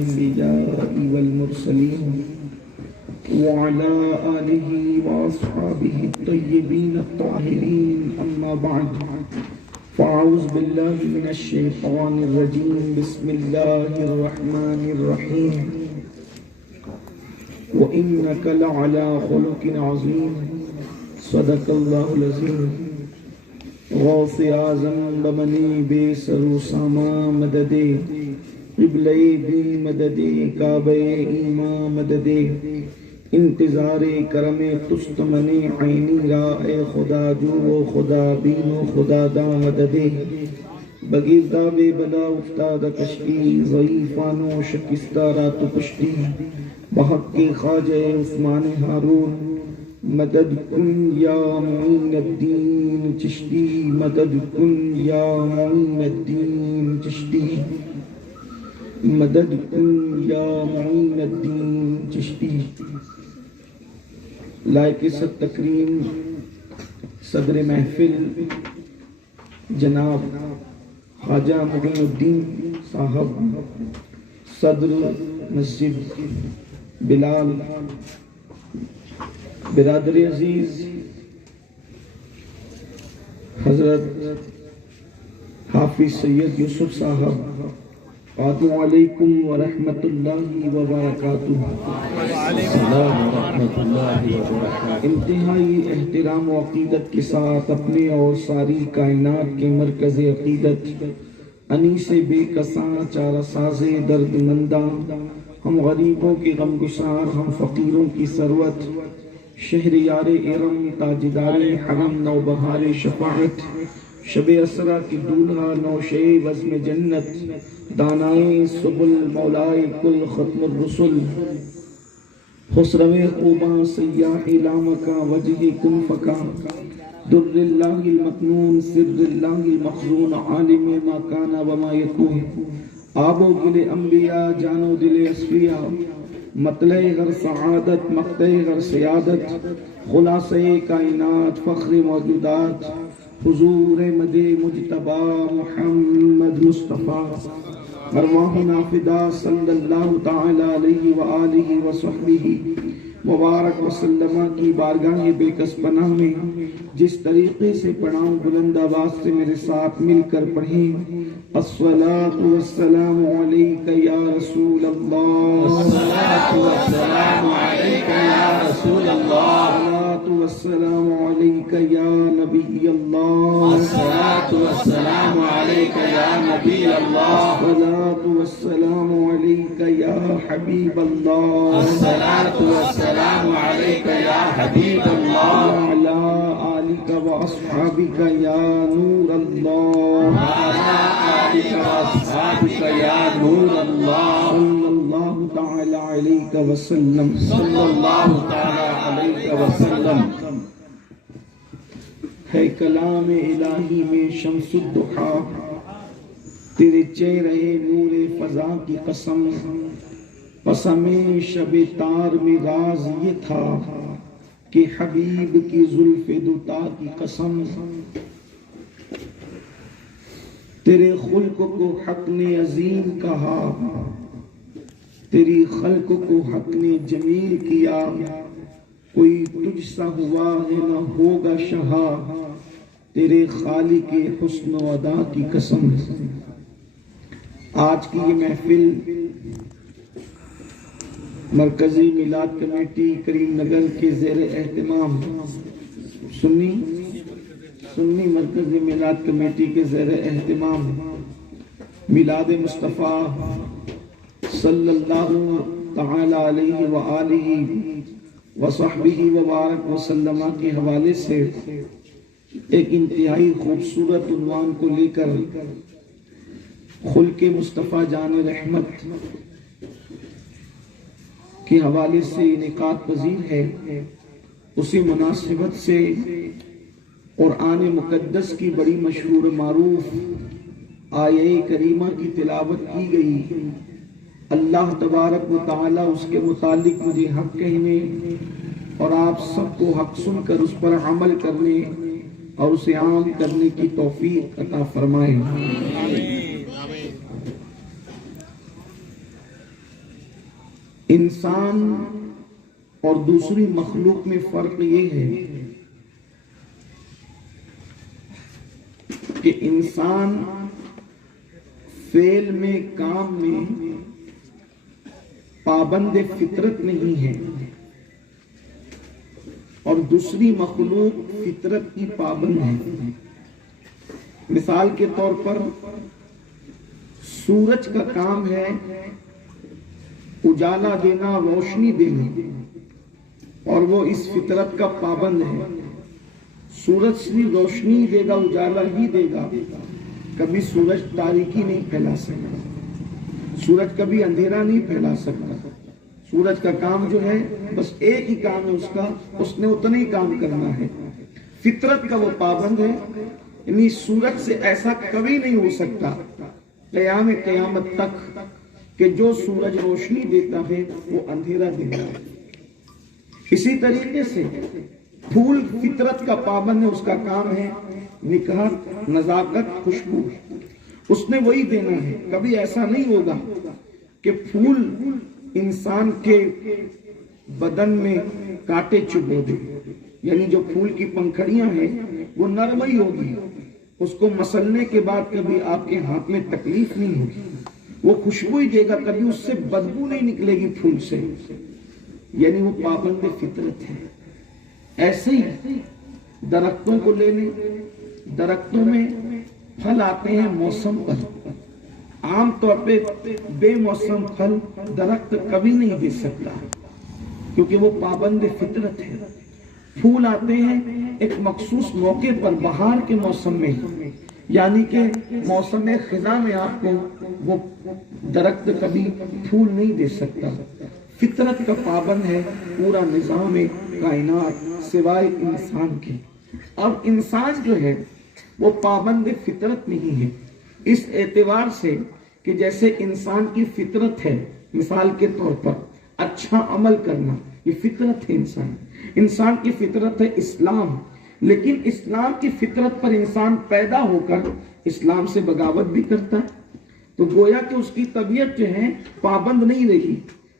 الأنبياء والمرسلين وعلى آله وأصحابه الطيبين الطاهرين أما بعد فأعوذ بالله من الشيطان الرجيم بسم الله الرحمن الرحيم وإنك لعلى خلق عظيم صدق الله العظيم غوث اعظم بمنی بے سر و ساما مددے قبلہ بھی مددے کعبہ ایماں مددے انتظار کرم تست من عینی را اے خدا جو و خدا بین و خدا دا مددے بگیردہ بے بلا افتاد کشتی ضعیفان و شکستہ رات پشتی بحق کے خواجہ عثمان ہارون مدد کن یا معین الدین چشتی مدد کن یا معین الدین چشتی مدد کن یا معین الدین چشتی لائق صد تکریم صدر محفل جناب خواجہ معین الدین صاحب صدر مسجد بلال برادر عزیز حضرت حافظ سید یوسف صاحب السلام علیکم ورحمۃ اللہ وبرکاتہ انتہائی احترام و عقیدت کے ساتھ اپنے اور ساری کائنات کے مرکز عقیدت انیس بے کساں چارہ ساز درد منداں ہم غریبوں کے غمگسار ہم فقیروں کی ثروت شہریار ارم تاجدار حرم نوبہار شفاعت شب اسرا کی دولہا نوشے وزم جنت دانائے سبل مولائے کل ختم الرسل خسرو خوباں سیاح لامکا وجہ کن فکا در اللہ المکنون سر اللہ المخزون عالم ما کانا وما یکون آب و گل انبیاء جانو دل اصفیاء مطلع غر سعادت مقطع غر سیادت خلاصہ کائنات فخر موجودات حضور مد مجتبی محمد مصطفیٰ ارواحنا فدا صلی اللہ تعالی علیہ وآلہ وصحبہ مبارک وسلمہ کی بارگاہ بے کس پناہ میں جس طریقے سے پڑھاؤں بلند آواز سے میرے ساتھ مل کر پڑھیں الصلاة والسلام علیک یا رسول اللہ الصلاة والسلام علیک یا رسول اللہ الصلاة والسلام علیک یا نبی اللہ الصلاة والسلام علیک یا نبی اللہ الصلاة والسلام علیک یا حبیب اللہ الصلاة والسلام علیک یا حبیب اللہ وعلا آلک و اصحابک یا نور اللہ وعلا آلک و اصحابک یا نور اللہ صلی اللہ تعالی علیہ وسلم صلی اللہ تعالی علیہ وسلم ہے کلام الہی میں شمس الضحیٰ تیرے چہرے نور فضا کی قسم قسم شب تار میں راز یہ تھا کہ حبیب کی زلف دوتا کی قسم تیرے خلق کو حق نے عظیم کہا تیری خلق کو حق نے جمیل کیا کوئی تجھ سا ہوا ہے نہ ہوگا شہا تیرے خالق حسن و ادا کی قسم آج کی یہ محفل مرکزی میلاد کمیٹی کریم نگر کے زیر اہتمام سنی مرکزی میلاد کمیٹی کے زیر اہتمام میلاد مصطفیٰ صلی اللہ تعالی علیہ وآلہ وصحبہ وبارک وسلم کے حوالے سے ایک انتہائی خوبصورت عنوان کو لے کر خلق مصطفیٰ جان رحمت کے حوالے سے انعقاد پذیر ہے اسی مناسبت سے قرآن مقدس کی بڑی مشہور معروف آیہ کریمہ کی تلاوت کی گئی اللہ تبارک و تعالی اس کے متعلق مجھے حق کہنے اور آپ سب کو حق سن کر اس پر عمل کرنے اور اسے عام کرنے کی توفیق عطا فرمائے۔ انسان اور دوسری مخلوق میں فرق یہ ہے کہ انسان فعل میں، کام میں پابند فطرت نہیں ہے، اور دوسری مخلوق فطرت کی پابند ہے۔ مثال کے طور پر سورج کا کام ہے اجالا دینا، روشنی دینا، اور وہ اس فطرت کا پابند ہے۔ سورج صرف روشنی دے گا، اجالا ہی دے گا، کبھی سورج تاریکی نہیں پھیلا سکتا، سورج کبھی اندھیرا نہیں پھیلا سکتا۔ سورج کا کام جو ہے بس ایک ہی کام ہے اس کا، اس نے اتنا ہی کام کرنا ہے۔ فطرت کا وہ پابند ہے، یعنی سورج سے ایسا کبھی نہیں ہو سکتا قیام قیامت تک کہ جو سورج روشنی دیتا ہے وہ اندھیرا دیتا ہے۔ اسی طریقے سے پھول فطرت کا پابند ہے، اس کا کام ہے نکاح، نزاکت، خوشبو، اس نے وہی دینا ہے۔ کبھی ایسا نہیں ہوگا کہ پھول انسان کے بدن میں کانٹے چبھو دے، یعنی جو پھول کی پنکھڑیاں ہیں وہ نرم ہی ہوگی، اس کو مسلنے کے بعد کبھی آپ کے ہاتھ میں تکلیف نہیں ہوگی، وہ خوشبو ہی دے گا، کبھی اس سے بدبو نہیں نکلے گی پھول سے، یعنی وہ پابند فطرت ہے۔ ایسے ہی درختوں کو لے لیں، درختوں میں پھل آتے ہیں موسم پر، عام طور پہ بے موسم پھل درخت کبھی نہیں دے سکتا کیونکہ وہ پابند فطرت ہے۔ پھول آتے ہیں ایک مخصوص موقع پر، بہار کے موسم میں، یعنی کہ موسم خزاں میں آپ کو وہ درخت کبھی پھول نہیں دے سکتا۔ فطرت کا پابند ہے پورا نظام کائنات سوائے انسان کے۔ اب انسان جو ہے وہ پابند فطرت نہیں ہے، اس اعتبار سے کہ جیسے انسان کی فطرت ہے، مثال کے طور پر اچھا عمل کرنا، یہ فطرت ہے انسان کی فطرت ہے اسلام، لیکن اسلام کی فطرت پر انسان پیدا ہو کر اسلام سے بغاوت بھی کرتا ہے، تو گویا کہ اس کی طبیعت جو ہے پابند نہیں رہی،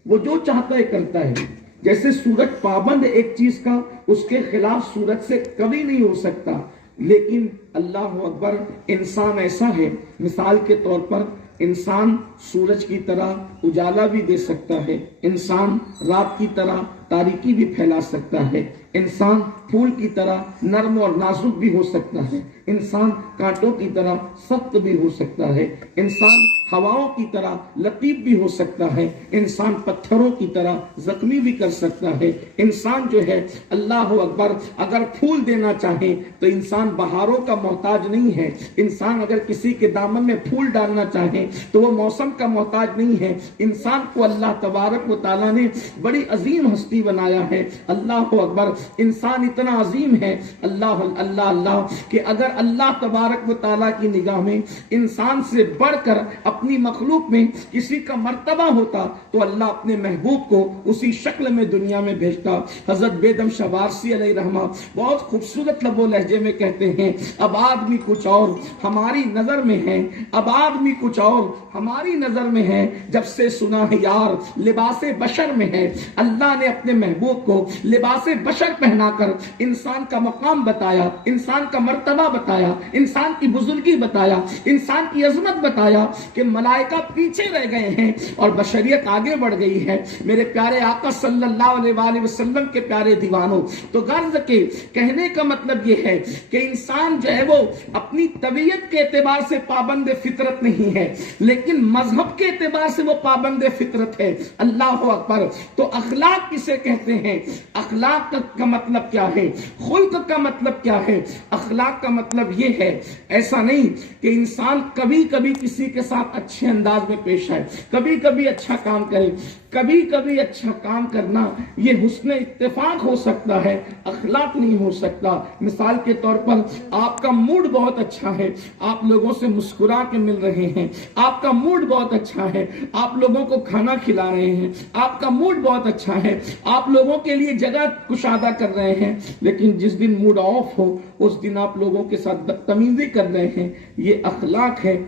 وہ جو چاہتا ہے کرتا ہے۔ جیسے سورج پابند ایک چیز کا، اس کے خلاف سورج سے کبھی نہیں ہو سکتا، لیکن اللہ اکبر انسان ایسا ہے، مثال کے طور پر انسان سورج کی طرح اجالا بھی دے سکتا ہے، انسان رات کی طرح تاریکی بھی پھیلا سکتا ہے، انسان پھول کی طرح نرم اور نازک بھی ہو سکتا ہے، انسان کانٹوں کی طرح سخت بھی ہو سکتا ہے، انسان ہواؤں کی طرح لطیف بھی ہو سکتا ہے، انسان پتھروں کی طرح زخمی بھی کر سکتا ہے۔ انسان جو ہے اللہ اکبر اگر پھول دینا چاہے تو انسان بہاروں کا محتاج نہیں ہے، انسان اگر کسی کے دامن میں پھول ڈالنا چاہے تو وہ موسم کا محتاج نہیں ہے۔ انسان کو اللہ تبارک و تعالیٰ نے بڑی عظیم ہستی بنایا ہے، اللہ اکبر انسان اتنا عظیم ہے اللہ اللہ اللہ کہ اگر اللہ تبارک و تعالیٰ کی نگاہ میں انسان سے بڑھ کر اپنی مخلوق میں کسی کا مرتبہ ہوتا تو اللہ اپنے محبوب کو اسی شکل میں دنیا میں بھیجتا۔ حضرت بیدم شاہ وارسی علیہ رحمہ بہت خوبصورت لب و لہجے میں کہتے ہیں، اب آدمی کچھ اور ہماری نظر میں ہے، اب آدمی کچھ اور ہماری نظر میں ہے، جب سے سنا ہے یار لباس بشر میں ہے۔ اللہ نے اپنے محبوب کو لباس بشر پہنا کر انسان کا مقام بتایا، انسان کا مرتبہ بتایا، انسان کی بزرگی بتایا، انسان کی عظمت بتایا کہ ملائکہ پیچھے رہ گئے ہیں اور بشریت آگے بڑھ گئی ہے۔ میرے پیارے آقا صلی اللہ علیہ وآلہ وسلم کے پیارے دیوانوں، تو غرض کے کہنے کا مطلب یہ ہے کہ انسان جو ہے وہ اپنی طبیعت کے اعتبار سے پابند فطرت نہیں ہے، لیکن مذہب کے اعتبار سے وہ پابند فطرت ہے۔ اللہ اکبر۔ تو اخلاق کسے کہتے ہیں؟ اخلاق کا مطلب کیا ہے؟ خلق کا مطلب کیا ہے؟ اخلاق کا مطلب یہ ہے، ایسا نہیں کہ انسان کبھی کبھی کسی کے ساتھ اچھے انداز میں پیش آئے، کبھی کبھی اچھا کام کرے، کبھی کبھی اچھا کام کرنا یہ حسن اتفاق ہو سکتا ہے، اخلاق نہیں ہو سکتا۔ مثال کے طور پر آپ کا موڈ بہت اچھا ہے، آپ لوگوں سے مسکرا کے مل رہے ہیں، آپ کا موڈ بہت اچھا ہے، آپ لوگوں کو کھانا کھلا رہے ہیں، آپ کا موڈ بہت اچھا ہے، آپ لوگوں کے لیے جگہ کشادہ کر رہے ہیں، لیکن جس دن موڈ آف ہو اس دن آپ لوگوں کے ساتھ بدتمیزی کر رہے ہیں، یہ اخلاق ہے؟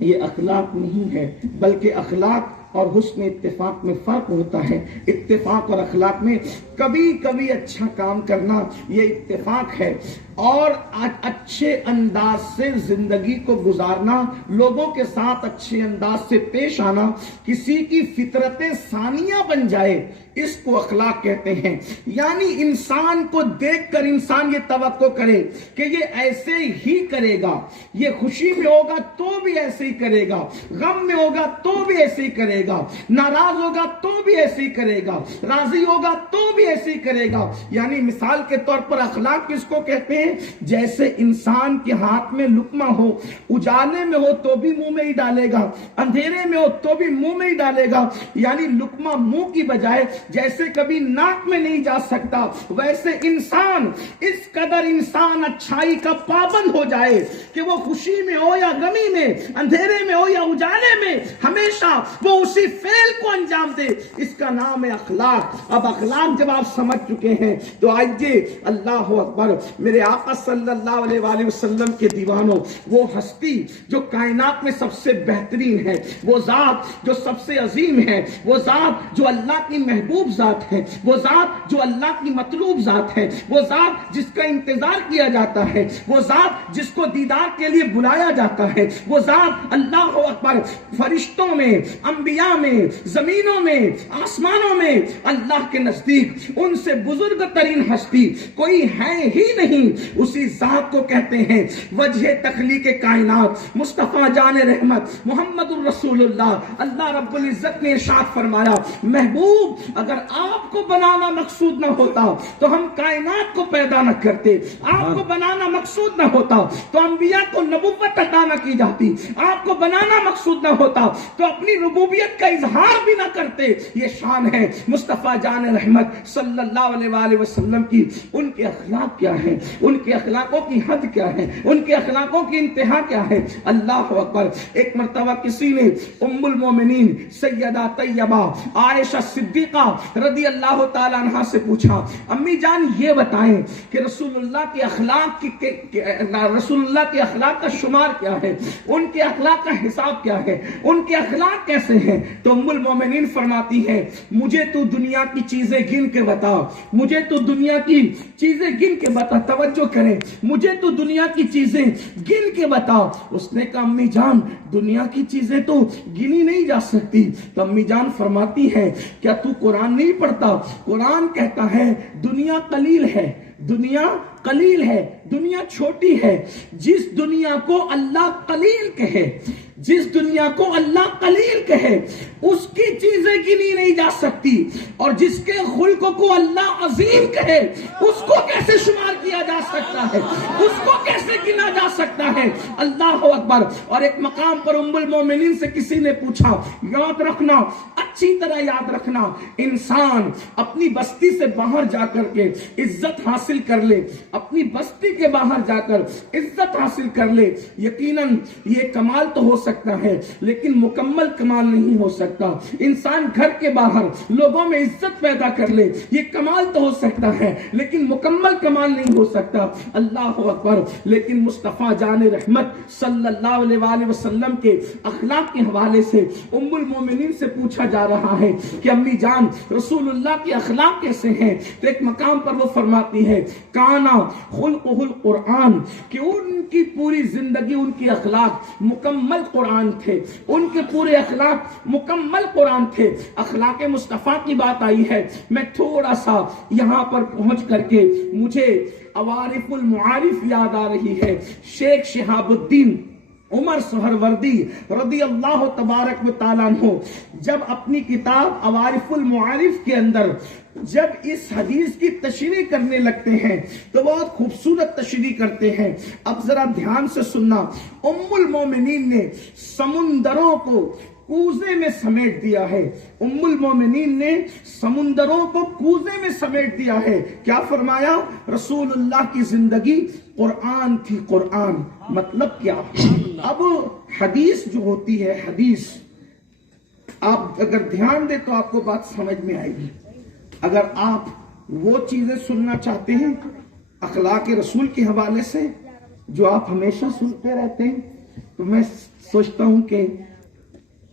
یہ اخلاق نہیں ہے، بلکہ اخلاق اور حسن اتفاق میں فرق ہوتا ہے. اتفاق اور اخلاق میں کبھی کبھی اچھا کام کرنا یہ اتفاق ہے، اور اچھے انداز سے زندگی کو گزارنا، لوگوں کے ساتھ اچھے انداز سے پیش آنا، کسی کی فطرت ثانیہ بن جائے، اس کو اخلاق کہتے ہیں. یعنی انسان کو دیکھ کر انسان یہ توقع کرے کہ یہ ایسے ہی کرے گا، یہ خوشی میں ہوگا تو بھی ایسے ہی کرے گا، غم میں ہوگا تو بھی ایسے ہی کرے گا، ناراض ہوگا تو بھی ایسے ہی کرے گا، راضی ہوگا تو بھی ایسے ہی کرے گا. یعنی مثال کے طور پر اخلاق کس کو کہتے ہیں؟ جیسے انسان کے ہاتھ میں لقمہ ہو، اجالے میں ہو تو بھی منہ میں ہی ڈالے گا، اندھیرے میں ہو تو بھی منہ میں ہی ڈالے گا. یعنی لقمہ منہ کی بجائے جیسے کبھی ناک میں نہیں جا سکتا، ویسے انسان اس قدر انسان اچھائی کا پابند ہو جائے کہ وہ خوشی میں ہو یا غمی میں، اندھیرے میں ہو یا اجالے میں، ہمیشہ وہ اسی فعل کو انجام دے. اس کا نام ہے اخلاق. اب اخلاق جب آپ سمجھ چکے ہیں تو آئیے، اللہ اکبر، میرے آقا صلی اللہ علیہ وآلہ وسلم کے دیوانوں، وہ ہستی جو کائنات میں سب سے بہترین ہے، وہ ذات جو سب سے عظیم ہے، وہ ذات جو اللہ کی محبوب ذات ہے، وہ ذات جو اللہ کی مطلوب ذات ہے، وہ ذات جس کا انتظار کیا جاتا ہے، وہ ذات جس کو دیدار کے لیے بلایا جاتا ہے، وہ ذات اللہ اکبر فرشتوں میں، انبیاء میں، زمینوں میں، آسمانوں میں، اللہ کے نزدیک ان سے بزرگ ترین ہستی کوئی ہے ہی نہیں. اسی ذات کو کہتے ہیں وجہ تخلیق کائنات، مصطفیٰ جان رحمت محمد الرسول اللہ. اللہ رب العزت نے ارشاد فرمایا، محبوب اگر آپ کو بنانا مقصود نہ ہوتا تو ہم کائنات کو پیدا نہ کرتے، آپ کو بنانا مقصود نہ ہوتا تو انبیاء کو نبوت عطا نہ کی جاتی، آپ کو بنانا مقصود نہ ہوتا تو اپنی ربوبیت کا اظہار بھی نہ کرتے. یہ شان ہے مصطفیٰ جان رحمت صلی اللہ علیہ وآلہ وسلم کی. ان کے اخلاق کیا ہے؟ ان کے اخلاقوں کی حد کیا ہے؟ ان کے اخلاقوں کی انتہا کیا ہے؟ اللہ اکبر. ایک مرتبہ کسی نے ام المومنین سیدہ طیبہ عائشہ صدیقہ رضی اللہ تعالی عنہ سے پوچھا، امی جان یہ بتائیں کہ رسول اللہ کے اخلاق کا شمار کیا ہے، ان کے اخلاق کا حساب کیا ہے، ان کے اخلاق کیسے ہیں؟ تو ام المومنین فرماتی ہے، مجھے تو دنیا کی چیزیں گن کے بتا، مجھے تو دنیا کی چیزیں گن کے بتا. توجہ کریں، مجھے تو دنیا کی چیزیں گن کے بتا. اس نے کہا امی جان دنیا کی چیزیں تو گنی نہیں جا سکتی. تو امی جان فرماتی ہے کیا تو قرآن نہیں پڑھتا؟ قرآن کہتا ہے دنیا قلیل ہے، دنیا قلیل ہے، دنیا چھوٹی ہے. جس دنیا کو اللہ قلیل کہے، جس دنیا کو اللہ قلیل کہے اس کی چیزیں گنی نہیں جا سکتی، اور جس کے خلق کو اللہ عظیم کہے اس کو کیسے شمار کیا جا سکتا ہے، اس کو کیسے گنا جا سکتا ہے؟ اللہ اکبر. اور ایک مقام پر ام المومنین سے کسی نے پوچھا، یاد رکھنا، اچھی طرح یاد رکھنا، انسان اپنی بستی سے باہر جا کر کے عزت حاصل کر لے، اپنی بستی کے باہر جا کر عزت حاصل کر لے، یقیناً یہ کمال تو ہو سکتا ہے لیکن مکمل کمال نہیں ہو سکتا. انسان گھر کے باہر لوگوں میں عزت پیدا کر لے، یہ کمال تو ہو سکتا ہے لیکن مکمل کمال نہیں ہو سکتا. اللہ اکبر. لیکن مصطفیٰ جان رحمت صلی اللہ علیہ وآلہ وسلم کے اخلاق کے حوالے سے ام المومنین سے پوچھا جا رہا ہے کہ امی جان رسول اللہ کے اخلاق کیسے ہیں؟ تو ایک مقام پر وہ فرماتی ہے کانا خلقہ القرآن، کہ ان کی پوری زندگی، ان کی اخلاق مکمل قرآن تھے، ان کے پورے اخلاق مکمل قرآن تھے. اخلاق مصطفیٰ کی بات آئی ہے، میں تھوڑا سا یہاں پر پہنچ کر کے مجھے عوارف المعارف یاد آ رہی ہے. شیخ شہاب الدین عمر سہروردی رضی اللہ تبارک و تعالیٰ عنہ جب اپنی کتاب عوارف المعارف کے اندر جب اس حدیث کی تشریح کرنے لگتے ہیں تو بہت خوبصورت تشریح کرتے ہیں. اب ذرا دھیان سے سننا. ام المومنین نے سمندروں کو کوزے میں سمیٹ دیا ہے. ام المومنین نے سمندروں کو کوزے میں سمیٹ دیا ہے. کیا فرمایا؟ رسول اللہ کی زندگی قرآن تھی. قرآن مطلب کیا؟ اب حدیث جو ہوتی ہے، حدیث آپ اگر دھیان دیں تو آپ کو بات سمجھ میں آئے گی. اگر آپ وہ چیزیں سننا چاہتے ہیں اخلاق رسول کے حوالے سے جو آپ ہمیشہ سنتے رہتے ہیں، تو میں سوچتا ہوں کہ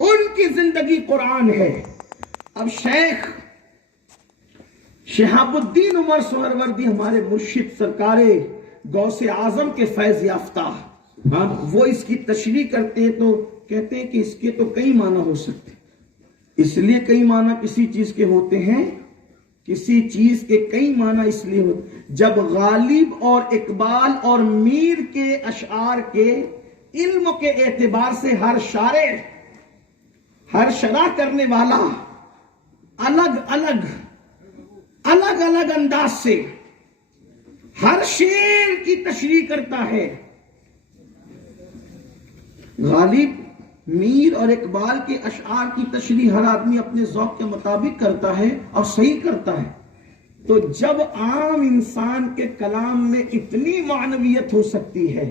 ان کی زندگی قرآن ہے۔ اب شیخ شہاب الدین عمر سہروردی ہمارے مرشد سرکار غوث اعظم کے فیض یافتہ، وہ اس کی تشریح کرتے ہیں تو کہتے ہیں کہ اس کے تو کئی معنی ہو سکتے، اس لیے کئی معنی کسی چیز کے ہوتے ہیں، کسی چیز کے کئی معنی اس لیے ہوتے جب غالب اور اقبال اور میر کے اشعار کے علم کے اعتبار سے ہر شارع، ہر شرح کرنے والا الگ الگ انداز سے ہر شعر کی تشریح کرتا ہے۔ غالب، میر اور اقبال کے اشعار کی تشریح ہر آدمی اپنے ذوق کے مطابق کرتا ہے اور صحیح کرتا ہے، تو جب عام انسان کے کلام میں اتنی معنویت ہو سکتی ہے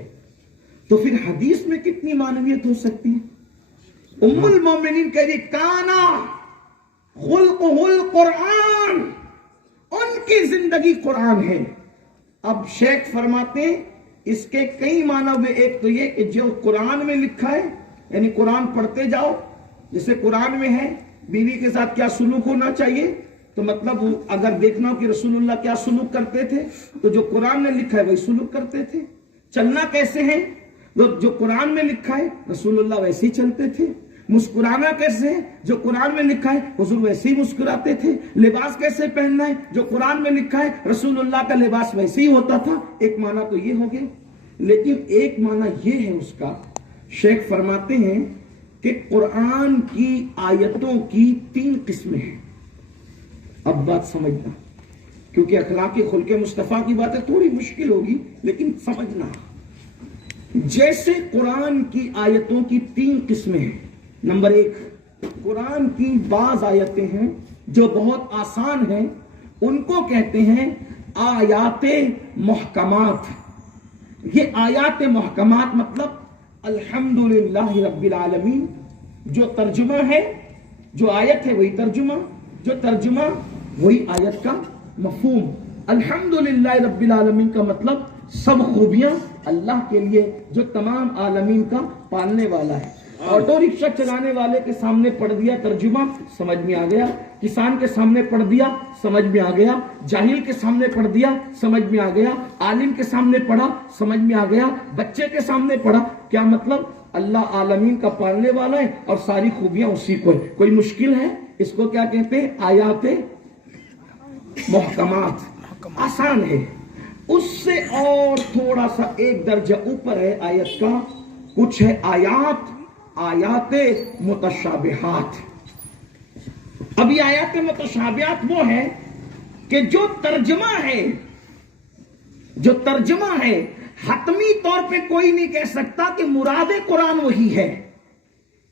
تو پھر حدیث میں کتنی معنویت ہو سکتی ہے؟ ام المومنین کہہ رہی کانا خلقہ القرآن، ان کی زندگی قرآن ہے۔ اب شیخ فرماتے ہیں اس کے کئی معنی ہوئے، ایک تو یہ کہ جو قرآن میں لکھا ہے، یعنی قرآن پڑھتے جاؤ، جیسے قرآن میں ہے بیوی کے ساتھ کیا سلوک ہونا چاہیے، تو مطلب اگر دیکھنا ہو کہ رسول اللہ کیا سلوک کرتے تھے تو جو قرآن میں لکھا ہے وہی سلوک کرتے تھے۔ چلنا کیسے ہے، جو قرآن میں لکھا ہے رسول اللہ ویسے ہی چلتے تھے۔ مسکرانا کیسے ہے، جو قرآن میں لکھا ہے حضور ویسے ہی مسکراتے تھے۔ لباس کیسے پہننا ہے، جو قرآن میں لکھا ہے رسول اللہ کا لباس ویسے ہی ہوتا تھا۔ ایک معنی تو یہ ہو گئے، لیکن ایک معنی یہ ہے اس کا، شیخ فرماتے ہیں کہ قرآن کی آیتوں کی 3 قسمیں ہیں۔ اب بات سمجھنا، کیونکہ اخلاق خلق مصطفیٰ کی باتیں تھوڑی مشکل ہوگی لیکن سمجھنا۔ جیسے قرآن کی آیتوں کی 3 قسمیں ہیں۔ نمبر 1، قرآن کی بعض آیتیں ہیں جو بہت آسان ہیں، ان کو کہتے ہیں آیات محکمات۔ یہ آیات محکمات مطلب الحمدللہ رب العالمین، جو ترجمہ ہے، جو آیت ہے وہی ترجمہ، جو ترجمہ وہی آیت کا مفہوم۔ الحمدللہ رب العالمین کا مطلب سب خوبیاں اللہ کے لیے جو تمام عالمین کا پالنے والا ہے۔ آٹو رکشہ چلانے والے کے سامنے پڑھ دیا ترجمہ، سمجھ میں آ گیا۔ کسان کے سامنے پڑھ دیا، سمجھ میں آ گیا۔ جاہل کے سامنے پڑھ دیا، سمجھ میں آ گیا۔ عالم کے سامنے پڑھا، سمجھ میں آ گیا۔ بچے کے سامنے پڑھا، کیا مطلب اللہ عالمین کا پالنے والا ہے اور ساری خوبیاں اسی کو ہے۔ کوئی مشکل ہے؟ اس کو کیا کہتے ہیں؟ آیات محکمات، آسان ہے۔ اس سے اور تھوڑا سا ایک درجہ اوپر ہے آیت کا، کچھ ہے آیات متشابہات۔ اب یہ آیات متشابہات وہ ہے کہ جو ترجمہ ہے حتمی طور پہ کوئی نہیں کہہ سکتا کہ مراد قرآن وہی ہے،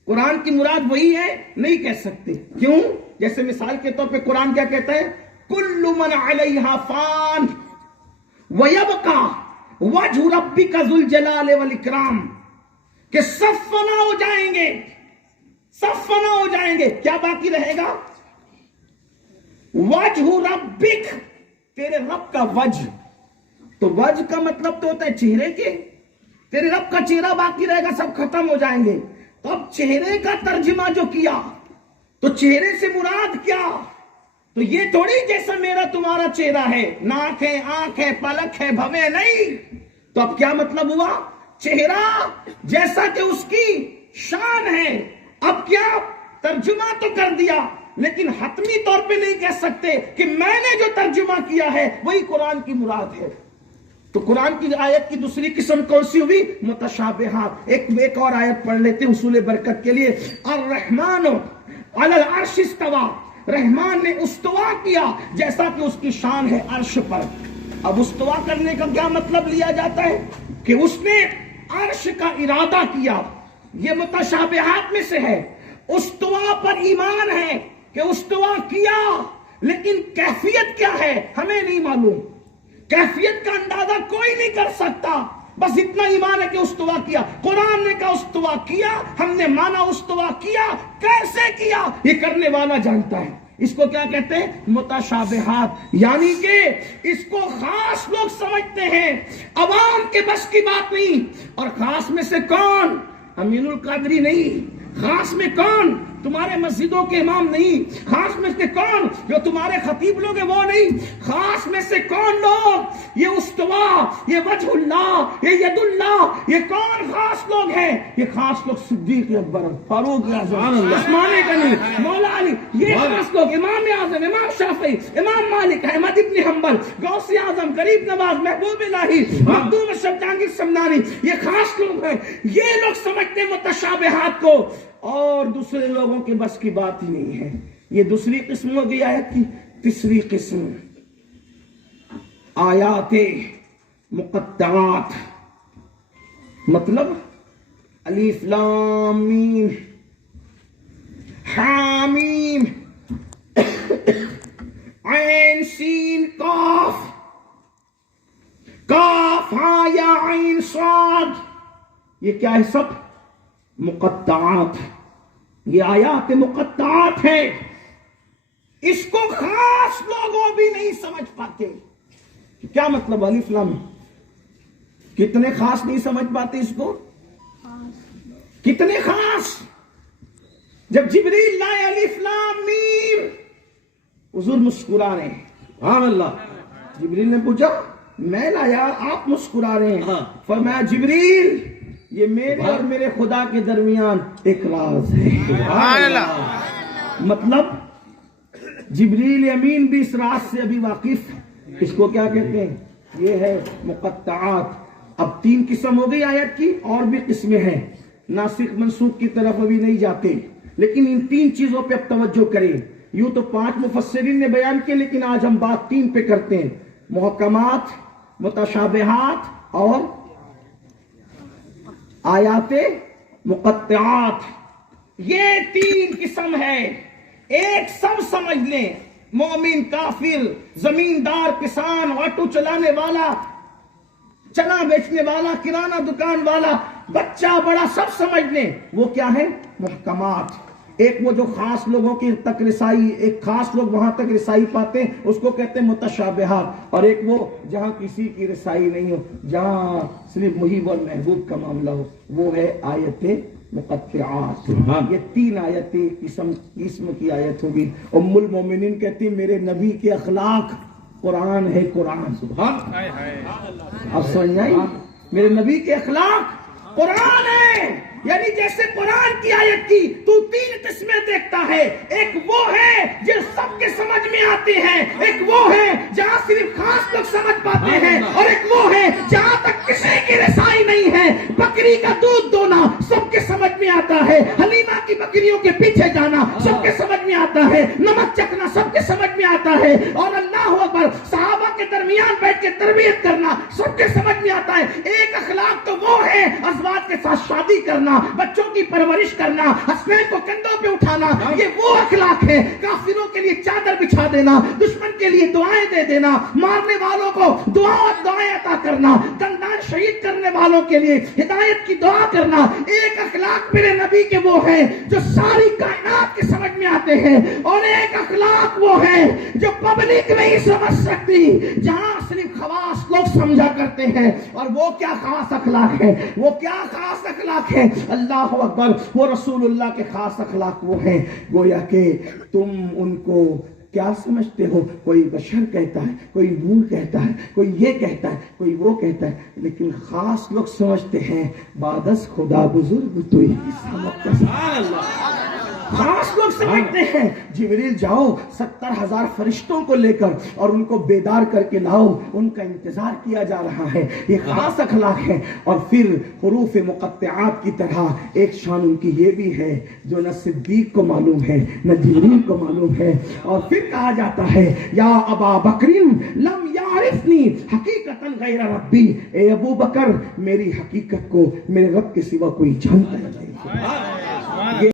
قرآن کی مراد وہی ہے، نہیں کہہ سکتے۔ کیوں؟ جیسے مثال کے طور پہ قرآن کیا کہتا ہے؟ کل من علیہا فان وَيَبْقَى وَجْهُ رَبِّكَ ذُو الْجَلَالِ وَالْإِكْرَامِ، کہ سب فنا ہو جائیں گے، سب فنا ہو جائیں گے، کیا باقی رہے گا؟ وَجْهُ رَبِّكَ، تیرے رب کا وجہ۔ تو وجہ کا مطلب تو ہوتا ہے چہرے کے، تیرے رب کا چہرہ باقی رہے گا، سب ختم ہو جائیں گے۔ تو اب چہرے کا ترجمہ جو کیا، تو چہرے سے مراد کیا؟ تو یہ تھوڑی جیسا میرا تمہارا چہرہ ہے، ناک ہے، آنکھ ہے، پلک ہے، بھویں نہیں۔ تو اب کیا مطلب ہوا؟ چہرہ جیسا کہ اس کی شان ہے۔ اب کیا ترجمہ تو کر دیا، لیکن حتمی طور پہ نہیں کہہ سکتے کہ میں نے جو ترجمہ کیا ہے وہی قرآن کی مراد ہے۔ تو قرآن کی آیت کی دوسری قسم کون سی ہوئی؟ متشابہات۔ ایک اور آیت پڑھ لیتے ہیں حصول برکت کے لیے۔ الرحمن علی العرش استوى، رحمان نے استوا کیا جیسا کہ اس کی شان ہے عرش پر۔ اب استوا کرنے کا کیا مطلب لیا جاتا ہے؟ کہ اس نے عرش کا ارادہ کیا۔ یہ متشابہات میں سے ہے۔ استوا پر ایمان ہے کہ استوا کیا، لیکن کیفیت کیا ہے ہمیں نہیں معلوم، کیفیت کا اندازہ کوئی نہیں کر سکتا، بس اتنا ایمان ہے کہ استوا کیا۔ قرآن نے کہا استوا کیا، ہم نے مانا استوا کیا، کیسے کیا یہ کرنے والا جانتا ہے۔ اس کو کیا کہتے ہیں؟ متشابہات، یعنی کہ اس کو خاص لوگ سمجھتے ہیں، عوام کے بس کی بات نہیں۔ اور خاص میں سے کون؟ امین القادری نہیں، خاص میں کون؟ تمہارے مسجدوں کے امام نہیں. خاص میں سے کون؟ جو تمہارے خطیب لوگ ہیں وہ نہیں. خاص میں سے کون لوگ؟ یہ استوا، یہ وجہ اللہ، یہ ید اللہ، یہ کون خاص لوگ ہیں؟ یہ خاص لوگ صدیق اکبر، فاروق اعظم، عثمان غنی، مولا علی، یہ خاص لوگ. امام اعظم، امام شافعی، امام مالک، احمد ابن حنبل، غوث اعظم، غریب نواز، محبوب الہی، مخدوم اشرف جہانگیر سمنانی، یہ خاص لوگ ہیں. یہ لوگ سمجھتے ہیں متشابہات کو، اور دوسرے لوگوں کے بس کی بات ہی نہیں ہے. یہ دوسری قسم ہو گئی آیت کی. تیسری قسم آیات مقطعات، مطلب الف لام میم حامیم عین سین قاف، کاف ہاں یا عین صاد، یہ کیا ہے؟ سب مقطعات. یہ آیات مقطعات ہے. اس کو خاص لوگوں بھی نہیں سمجھ پاتے. کیا مطلب الف لام؟ کتنے خاص نہیں سمجھ پاتے اس کو؟ کتنے خاص؟ جب جبریل لائے الف لام میم، حضور مسکرا رہے ہیں. سبحان اللہ. جبریل نے پوچھا میں لایا، آپ مسکرا رہے ہیں. فرمایا جبریل یہ میرے اور میرے خدا کے درمیان ایک راز ہے. سبحان اللہ. مطلب جبریل امین بھی اس راز سے ابھی واقف. اس کو کیا کہتے ہیں؟ یہ ہے مقطعات. اب 3 قسم ہو گئی آیت کی، اور بھی قسمیں ہیں. ناسخ منسوخ کی طرف ابھی نہیں جاتے، لیکن ان 3 چیزوں پہ اب توجہ کریں. یوں تو 5 مفسرین نے بیان کیے، لیکن آج ہم بات 3 پہ کرتے ہیں: محکمات، متشابہات اور آیات مقطعات. یہ 3 قسم ہے. ایک سب سمجھ لیں، مومن، کافر، زمیندار، کسان، آٹو چلانے والا، چنا بیچنے والا، کرانہ دکان والا، بچہ بڑا، سب سمجھ لیں. وہ کیا ہے؟ محکمات. ایک وہ جو خاص لوگوں کی تک رسائی، ایک خاص لوگ وہاں تک رسائی پاتے ہیں، اس کو کہتے ہیں متشابہات. اور ایک وہ جہاں کسی کی رسائی نہیں ہو، جہاں صرف محب اور محبوب کا معاملہ ہو، وہ ہے آیت مقطعات. یہ 3 آیتیں قسم کی آیت ہوگی. ام المومنین کہتی میرے نبی کے اخلاق قرآن ہے. قرآن سبحان. اب سمجھ آئی؟ میرے نبی کے اخلاق قرآن ہے. یعنی جیسے قرآن کی آیت کی تو 3 قسمیں دیکھتا ہے. ایک وہ ہے جو سب کے سمجھ میں آتے ہیں، ایک وہ ہے جہاں صرف خاص لوگ سمجھ پاتے ہیں، اور ایک وہ ہے جہاں تک کسی کی رسائی نہیں ہے. بکری کا دودھ دونا سب کے سمجھ میں آتا ہے، حلیمہ کی بکریوں کے پیچھے جانا سب کے سمجھ میں آتا ہے، نمک چکھنا سب کے سمجھ میں آتا ہے، اور اللہ اکبر صحابہ کے درمیان بیٹھ کے تربیت کرنا سب کے سمجھ میں آتا ہے. ایک اخلاق تو وہ ہے ازواج کے ساتھ شادی کرنا، بچوں کی پرورش کرنا، حسنین کو کندھوں پہ اٹھانا. یہ وہ اخلاق ہے. کافروں کے لیے چادر بچھا دینا، دشمن کے لیے دعائیں دے دینا، مارنے والوں کو دعائیں عطا کرنا، دندان شہید کرنے والوں کے لیے ہدایت کی دعا کرنا. ایک اخلاق میرے نبی کے وہ ہے جو ساری کائنات کے سمجھ میں آتے ہیں، اور ایک اخلاق وہ ہے جو پبلک نہیں سمجھ سکتی، جہاں صرف خواص لوگ سمجھا کرتے ہیں. اور وہ کیا خاص اخلاق ہے؟ وہ کیا خاص اخلاق ہے؟ اللہ اکبر. وہ رسول اللہ کے خاص اخلاق وہ ہیں، گویا کہ تم ان کو کیا سمجھتے ہو؟ کوئی بشر کہتا ہے، کوئی نور کہتا ہے، کوئی یہ کہتا ہے، کوئی وہ کہتا ہے، لیکن خاص لوگ سمجھتے ہیں بادس خدا بزرگ تو ہی. سبحان اللہ. خاص لوگ سمجھتے ہیں جبریل جاؤ 70,000 فرشتوں کو لے کر اور ان کو بیدار کر کے لاؤ، ان کا انتظار کیا جا رہا ہے. یہ خاص اخلاق ہے. اور پھر حروف مقطعات کی طرح ایک شان ان کی یہ بھی ہے جو نہ صدیق کو معلوم ہے نہ جبریل کو معلوم ہے. اور پھر کہا جاتا ہے یا ابا بکر لم یعرفنی حقیقتا غیر ربی، اے ابو بکر میری حقیقت کو میرے رب کے سوا کوئی جانتا نہیں.